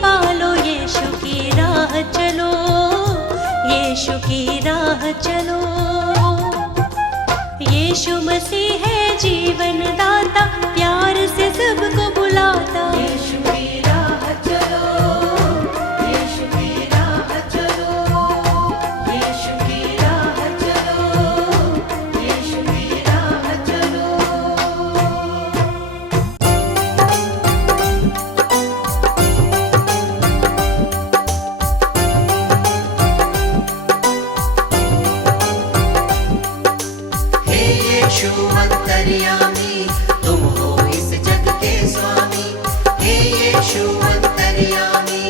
पालो, यीशु की राह चलो, यीशु की राह चलो। यीशु मसीह है जीवन दाता, प्यार से सबको बुलाता। यीशु की राह चलो, यीशु की राह चलो, यीशु की राह चलो, यीशु की राह चलो। हे यीशु अंतर्यामी, तुम हो इस जग के स्वामी। हे यीशु अंतर्यामी,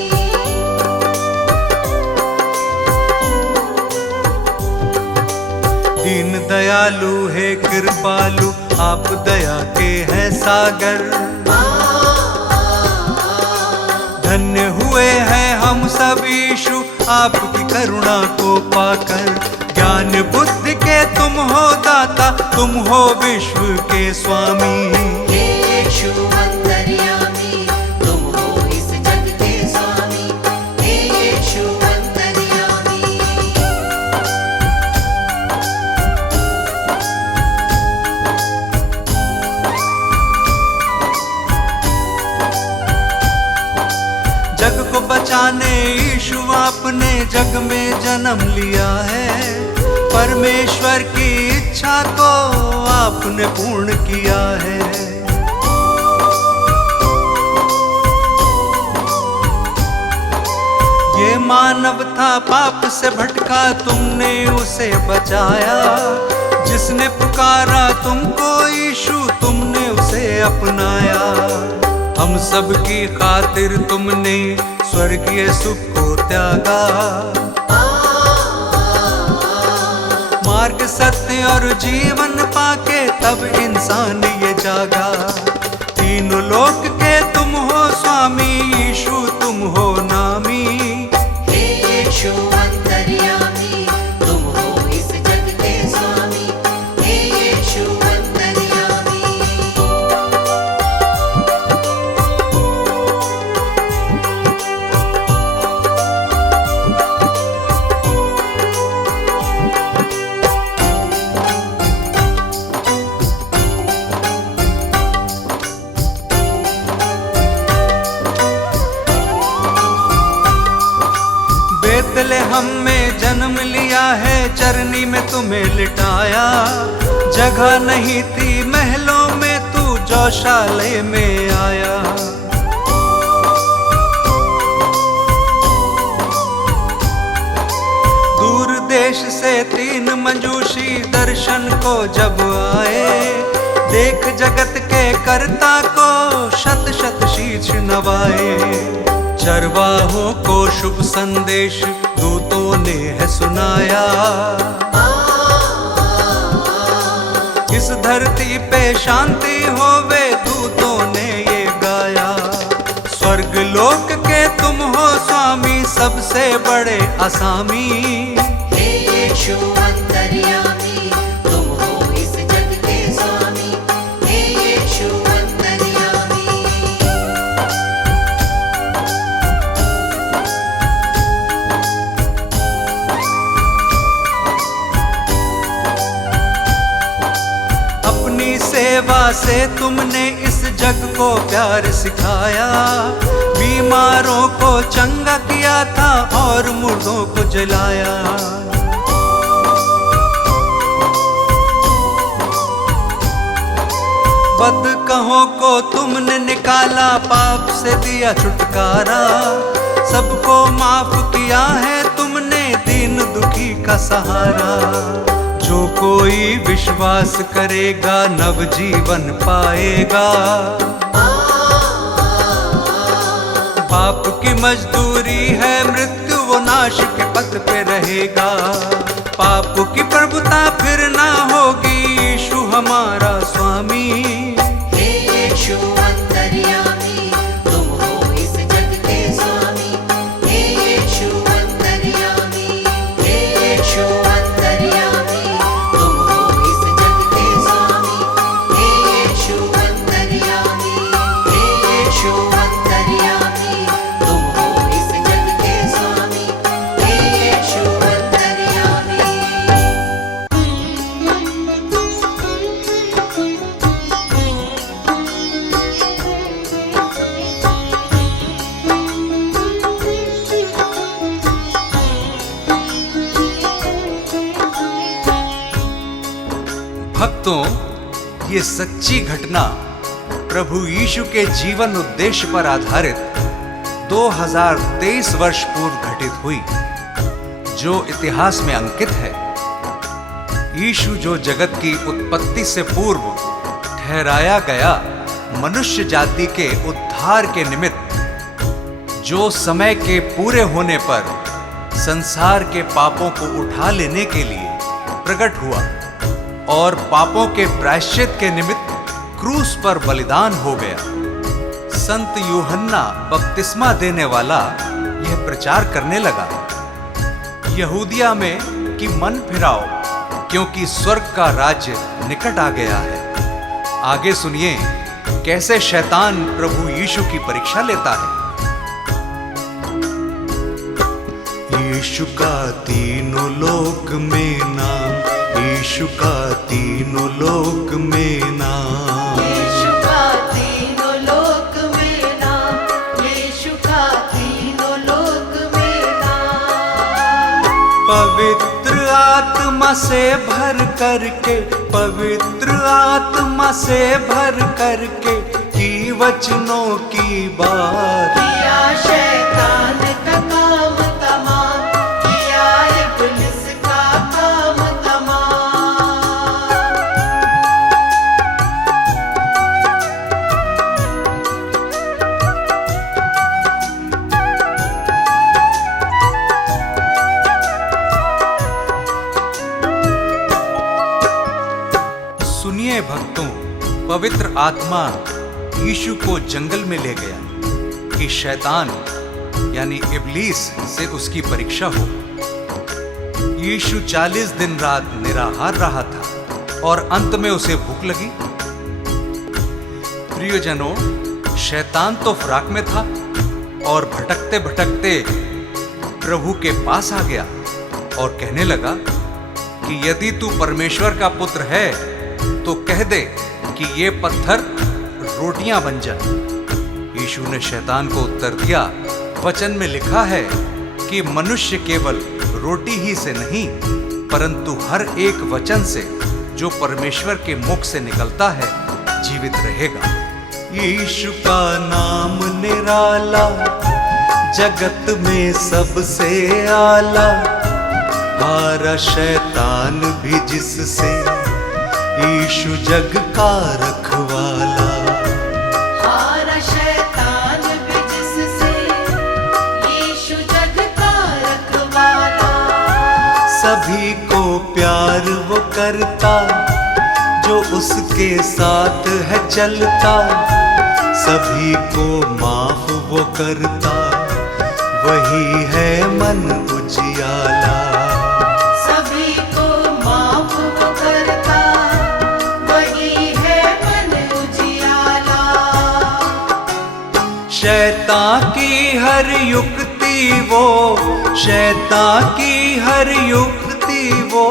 दीन दयालु है कृपालु, आप दया के हैं सागर। धन्य हुए हैं हम सब यीशु, आपकी करुणा को पाकर। ज्ञान बुद्धि के तुम हो दाता, तुम हो विश्व के स्वामी। हे यीशु अंतर्यामी, तुम हो इस जग के स्वामी। हे यीशु अंतर्यामी, जग को बचाने यीशु आपने जग में जन्म लिया है। परमेश्वर की इच्छा को आपने पूर्ण किया है। ये मानव था पाप से भटका, तुमने उसे बचाया। जिसने पुकारा तुमको यीशु, तुमने उसे अपनाया। हम सब की खातिर तुमने स्वर्गीय सुख को त्यागा। मार्ग सत्य और जीवन पाके तब इंसान ये जागा। तीनों लोक के तुम हो स्वामी, यीशु तुम हो नामी। हे यीशु अंतर्यामी, तुम हो इस जग के स्वामी। हे यीशु अंतर्यामी, बेतलेहम में जन्म लिया है, चरनी में तुम्हें लिटाया। जगह नहीं थी महलों में, तू गौशाले में आया। दूर देश से 3 मंजूषी दर्शन को जब आए। देख जगत के कर्ता को शत शत शीश नवाए। चरवाहों को शुभ संदेश दूतों ने है सुनाया। इस धरती पे शांति होवे, दूतों ने ये गाया। स्वर्ग लोक के तुम हो स्वामी, सबसे बड़े असामी। हे यीशु अंतर्यामी, तुम हो इस जग के स्वामी। हे यीशु अंतर्यामी, अपनी सेवा से तुमने इस जग को प्यार सिखाया। बीमारों को चंगा किया था और मुर्दों को जलाया। बदकहों को तुमने निकाला, पाप से दिया छुटकारा। सबको माफ किया है तुमने, दीन दुखी का सहारा। जो कोई विश्वास करेगा नव जीवन पाएगा। पाप की मजदूरी है मृत्यु, वो नाश के पथ पे रहेगा। पाप की प्रभुता फिर ना होगी, यीशु हमारा स्वामी। हे यीशु अंतर्यामी, तुम हो इस जग के स्वामी। हे यीशु अंतर्यामी, हे यीशु अंतर्यामी, तुम हो इस जग के स्वामी। हे यीशु अंतर्यामी, हे यीशु अंतर्यामी, तुम हो सच्ची घटना प्रभु यीशु के जीवन उद्देश्य पर आधारित 2023 वर्ष पूर्व घटित हुई, जो इतिहास में अंकित है। यीशु जो जगत की उत्पत्ति से पूर्व ठहराया गया मनुष्य जाति के उद्धार के निमित्त, जो समय के पूरे होने पर संसार के पापों को उठा लेने के लिए प्रकट हुआ और पापों के प्रायश्चित के निमित्त क्रूस पर बलिदान हो गया। संत यूहन्ना बपतिस्मा देने वाला यह प्रचार करने लगा, यहूदिया में कि मन फिराओ, क्योंकि स्वर्ग का राज्य निकट आ गया है। आगे सुनिए कैसे शैतान प्रभु यीशु की परीक्षा लेता है। यीशु का तीनों लोक में नाम, यीशु का तीनों लोक में नाम, यीशु का तीनों लोक में नाम, यीशु का तीनों लोक में नाम। पवित्र आत्मा से भर करके, पवित्र आत्मा से भर करके की वचनों की बात, किया शैतान का काम तमाम, किया इब्लिस का काम तमाम। सुनिए भक्तों, पवित्र आत्मा यीशु को जंगल में ले गया कि शैतान यानी इब्लीस से उसकी परीक्षा हो। यीशु 40 दिन रात निराहार रहा था और अंत में उसे भूख लगी। प्रियजनों, शैतान तो फराक में था और भटकते भटकते प्रभु के पास आ गया और कहने लगा कि यदि तू परमेश्वर का पुत्र है तो कह दे कि ये पत्थर रोटियां बन जाए। यीशु ने शैतान को उत्तर दिया, वचन में लिखा है कि मनुष्य केवल रोटी ही से नहीं परंतु हर एक वचन से जो परमेश्वर के मुख से निकलता है जीवित रहेगा। यीशु का नाम निराला, जगत में सबसे आला, हारा शैतान भी जिससे, यीशु जग का रखवाला। हारा शैतान भी जिससे, यीशु जग का रखवाला। सभी को प्यार वो करता, जो उसके साथ है चलता, सभी को माफ वो करता, वही है मन उजियाला। सभी को माफ वो करता, वही है मन उजियाला। शैतान की हर युक्ति वो, शैतान की हर युक्ति वो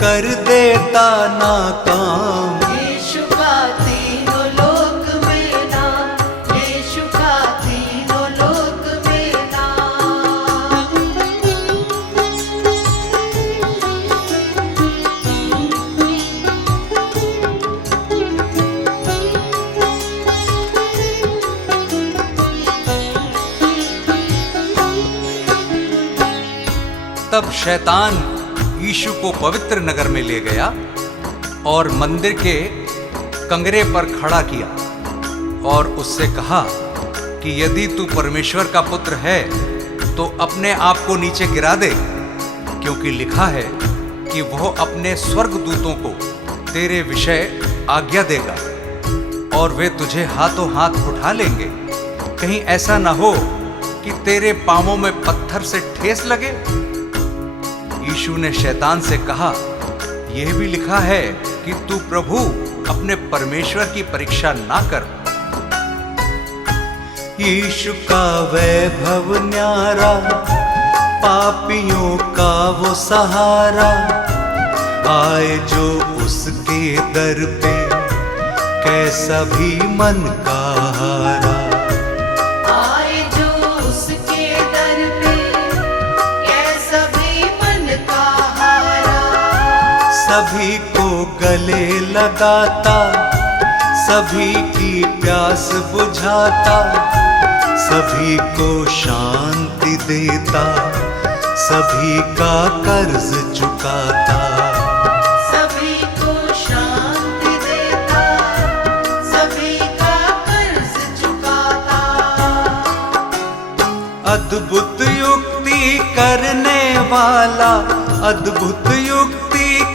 कर देता नाकाम। यीशु का तीनों लोक में नाम, यीशु का तीनों लोक में नाम। तब शैतान यीशु को पवित्र नगर में ले गया और मंदिर के कंगरे पर खड़ा किया और उससे कहा कि यदि तू परमेश्वर का पुत्र है तो अपने आप को नीचे गिरा दे, क्योंकि लिखा है कि वह अपने स्वर्गदूतों को तेरे विषय आज्ञा देगा और वे तुझे हाथों हाथ उठा लेंगे, कहीं ऐसा ना हो कि तेरे पांवों में पत्थर से ठेस लगे। यीशु ने शैतान से कहा, यह भी लिखा है कि तू प्रभु अपने परमेश्वर की परीक्षा ना कर। यीशु का वैभव न्यारा, पापियों का वो सहारा, आए जो उसके दर पे, कैसा भी मन का हारा। आए जो उसके दर पे, कैसा भी मन का हारा। सभी को गले लगाता, सभी की प्यास बुझाता, सभी को शांति देता, सभी का कर्ज चुकाता। सभी को शांति देता, सभी का कर्ज चुकाता। अद्भुत युक्ति करने वाला, अद्भुत युक्ति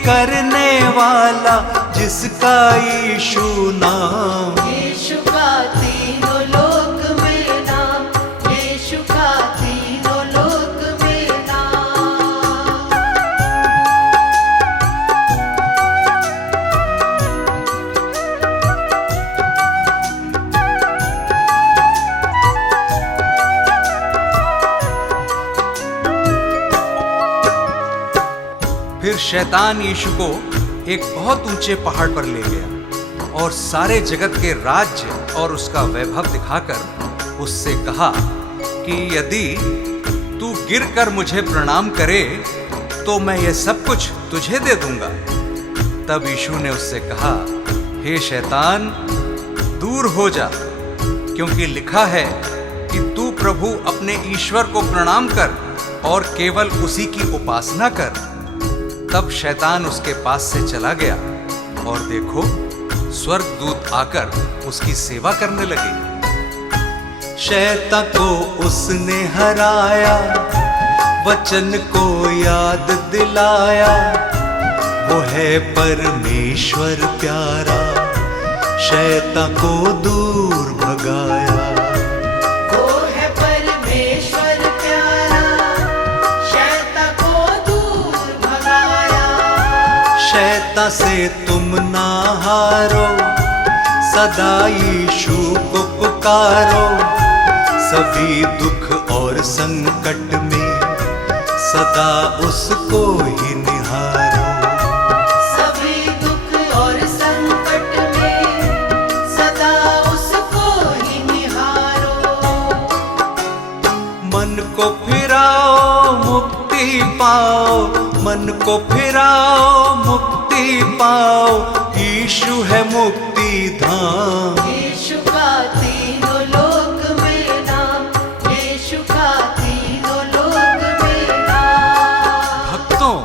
करने वाला, जिसका यीशु नाम। यीशु का तीनों लोक में नाम, यीशु का तीनों लोक में नाम। फिर शैतान यीशु को एक बहुत ऊंचे पहाड़ पर ले गया और सारे जगत के राज्य और उसका वैभव दिखाकर उससे कहा कि यदि तू गिरकर मुझे प्रणाम करे तो मैं यह सब कुछ तुझे दे दूंगा। तब यीशु ने उससे कहा, हे शैतान, दूर हो जा, क्योंकि लिखा है कि तू प्रभु अपने ईश्वर को प्रणाम कर और केवल उसी की उपासना कर। तब शैतान उसके पास से चला गया और देखो, स्वर्गदूत आकर उसकी सेवा करने लगे। शैतान को उसने हराया, वचन को याद दिलाया, वो है परमेश्वर प्यारा, शैतान को दूर भगाया। वो है परमेश्वर प्यारा, शैतान को दूर भगाया। शैतान से तुम ना हारो, सदा यीशु को पुकारो, सभी दुख और संकट में सदा उसको ही निहारो। सभी दुख और संकट में सदा उसको ही निहारो। मन को फिराओ मुक्ति पाओ, मन को फिराओ मुक्ति पाओ, यीशु है मुक्ति धाम। यीशु का तीनों लोक में नाम, यीशु का तीनों लोक में नाम। भक्तों,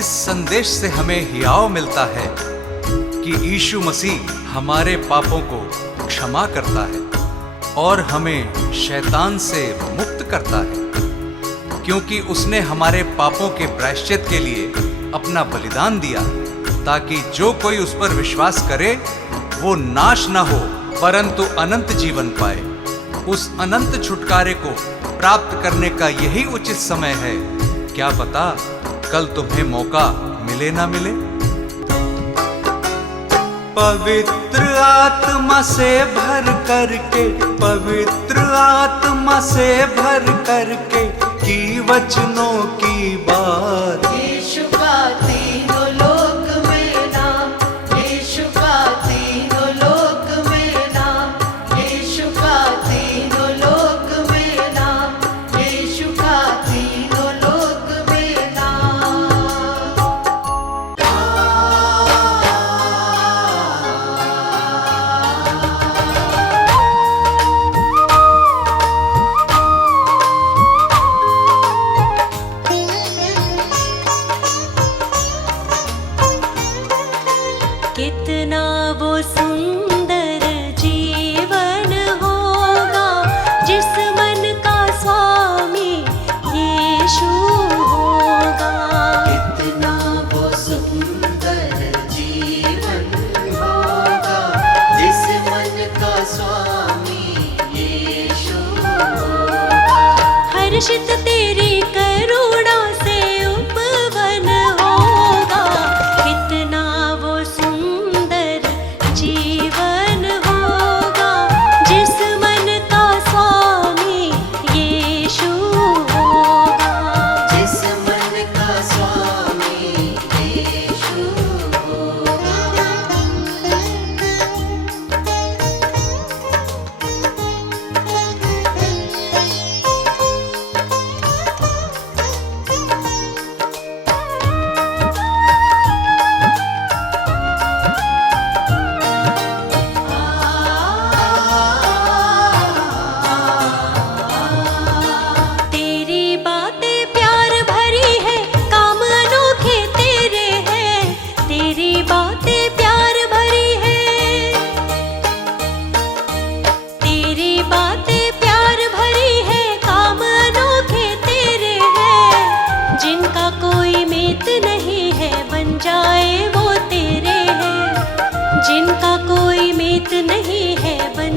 इस संदेश से हमें हियाव मिलता है कि यीशु मसीह हमारे पापों को क्षमा करता है और हमें शैतान से मुक्त करता है, क्योंकि उसने हमारे पापों के प्रायश्चित के लिए अपना बलिदान दिया, ताकि जो कोई उस पर विश्वास करे वो नाश न हो परंतु अनंत जीवन पाए। उस अनंत छुटकारे को प्राप्त करने का यही उचित समय है। क्या पता कल तुम्हें मौका मिले ना मिले। पवित्र आत्मा से भर करके, पवित्र आत्मा से भर करके की वचनों की बात। यीशु का तीनों लोक में नाम, यीशु का तीनों लोक में नाम, यीशु का तीनों लोक में नाम, यीशु का तीनों लोक में नाम। कितना वो सुंदर जीवन होगा जिस मन का स्वामी यीशु होगा। कितना वो सुंदर जीवन होगा जिस मन का स्वामी यीशु होगा। हर्षित तेरी करुणा से उपवन होगा। कितना वो सुंदर जीवन होगा जिस मन का स्वामी यीशु होगा। जिस मन का स्वामी यीशु होगा।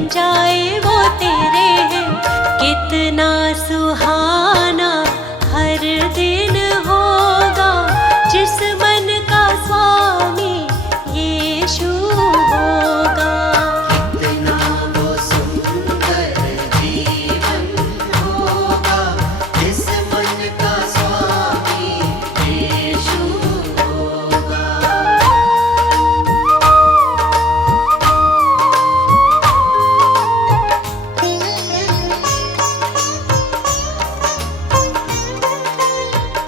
बन जाए वो तेरे हैं। कितना सुहाना हर दिन होगा जिस मन का स्वामी यीशु होगा। कितना वो सुंदर जीवन होगा जिस मन का स्वामी यीशु होगा।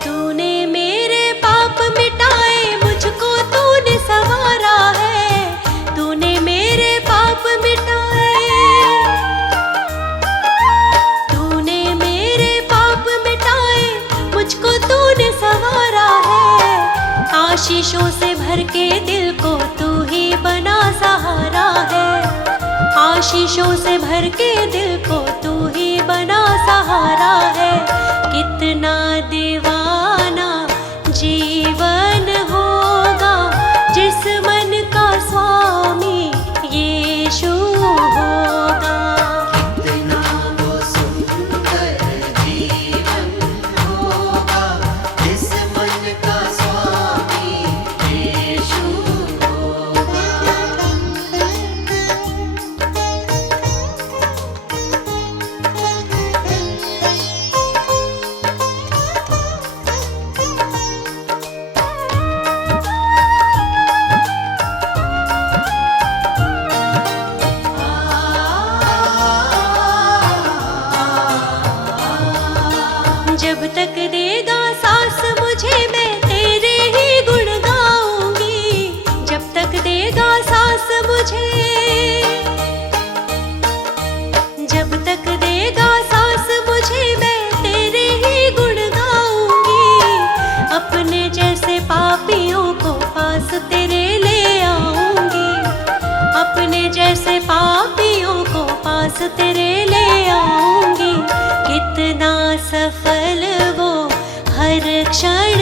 तूने मेरे पाप मिटाए, मुझको तूने संवारा है। तूने मेरे पाप मिटाए, तूने मेरे पाप मिटाए, मुझको तूने संवारा है। आशीषों से भर के दिल को तू ही बना सहारा है। आशीषों से भर के दिल को तू ही बना सहारा है। कितना दीवाना जीवन होगा जिस मन का स्वामी यीशु होगा। कितना वो सुंदर जीवन होगा जिस मन का स्वामी यीशु होगा। जब तक देगा सांस मुझे, मैं तेरे ही गुण गाऊंगी। जब तक देगा सांस मुझे, जब तक देगा सांस मुझे, मैं तेरे ही गुण गाऊंगी। अपने जैसे पापियों को पास तेरे ले आऊंगी। अपने जैसे पापियों को पास तेरे ले आऊंगी। कितना सफल वो हर क्षण